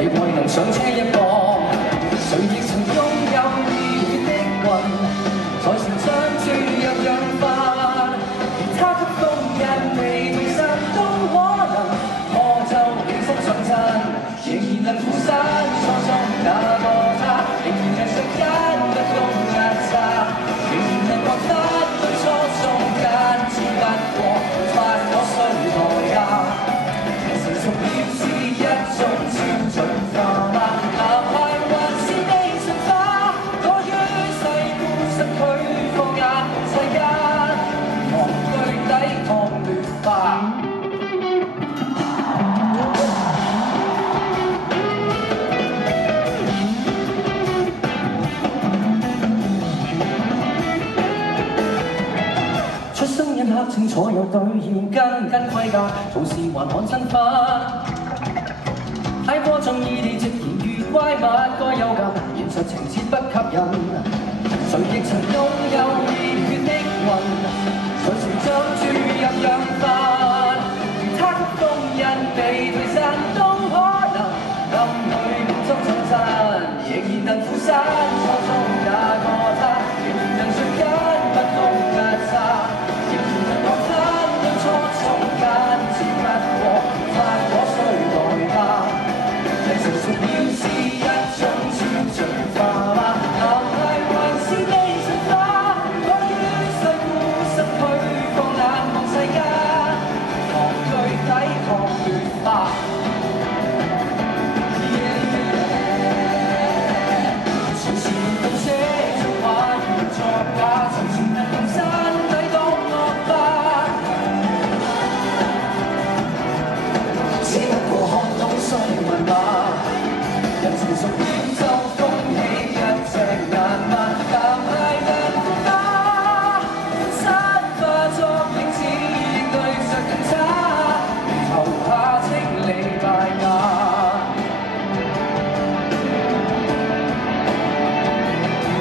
你未能上車一趟，誰亦曾擁有熱血的魂，在成長注入養分，其他給工人未退散都可能，我就挺身上陣，仍然能負身初衷那個他，仍然能上緊不公壓榨，仍然能覺得對初衷跟住不過，發我需代價。成熟了是一種超進化嗎？哪怕還是未進化，我於世故失去放眼世間，抗拒抵抗劣化。出生一刻清楚有兌現跟規格，做事還看身份。太過中意地直言如怪物該有㗎，現實情節不吸引。誰亦曾擁有熱血的魂，在成長注入養分，其他給工人被退散都可能，暗裏滿足上陣，仍然能負身初衷那個他，仍然能着緊不公壓榨。人成熟。